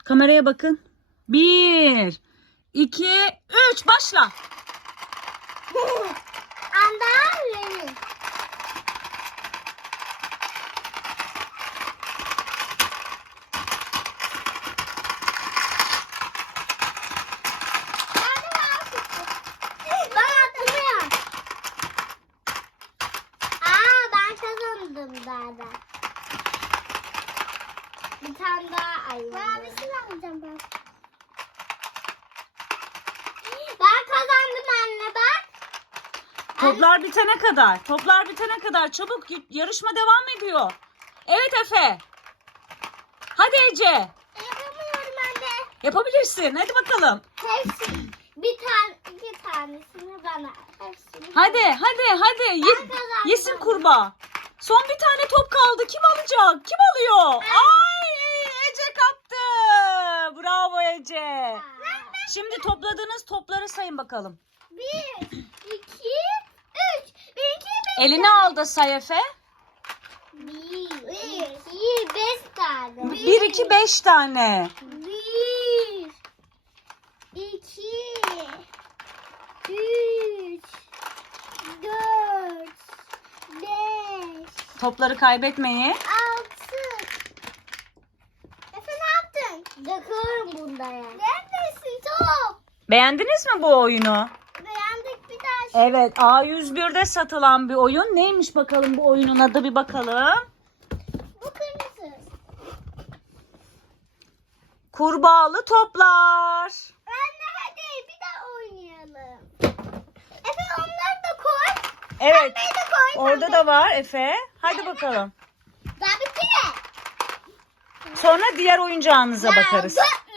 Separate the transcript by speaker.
Speaker 1: Kameraya bakın. 1, 2, 3 başla.
Speaker 2: Anda benim. Ben hatırlıyorum. Ben kazandım zaten. Bir tane daha ayırdım. Mavisini alacağım ben. Ben kazandım anne bak.
Speaker 1: Toplar bitene kadar. Toplar bitene kadar. Çabuk yarışma devam ediyor. Evet Efe. Hadi Ece.
Speaker 2: Yapamıyorum anne.
Speaker 1: Yapabilirsin. Hadi bakalım.
Speaker 2: Hepsi. Bir tane, iki tanesini bana. Hepsini.
Speaker 1: Hadi.
Speaker 2: kazandım.
Speaker 1: Yesin kurbağa. Son bir tane top kaldı. Kim alacak? Kim alıyor? Ay Ece kaptı. Bravo Ece. Şimdi topladığınız topları sayın bakalım.
Speaker 2: 1, 2, 3. 1, 2, 5.
Speaker 1: Eline al da say Efe.
Speaker 2: 1, 2, 5 tane.
Speaker 1: 1, 2, 5 tane.
Speaker 2: 1, 2, 3, 4, 5,
Speaker 1: Topları kaybetmeyin.
Speaker 2: 6. Efe ne yaptın? Döküyorum bunda ya. Neredesin top?
Speaker 1: Beğendiniz mi bu oyunu?
Speaker 2: Beğendik bir daha.
Speaker 1: Evet, A101'de satılan bir oyun. Neymiş bakalım bu oyunun adı, bir bakalım.
Speaker 2: Bu kırmızı.
Speaker 1: Kurbağalı toplar.
Speaker 2: Anne hadi bir daha oynayalım. Efe onları da koy.
Speaker 1: Evet,
Speaker 2: Pembeyi de koy.
Speaker 1: orada da var Efe. Hadi bakalım.
Speaker 2: Daha bitti mi?
Speaker 1: Sonra diğer oyuncağınıza bakarız.
Speaker 2: Dur.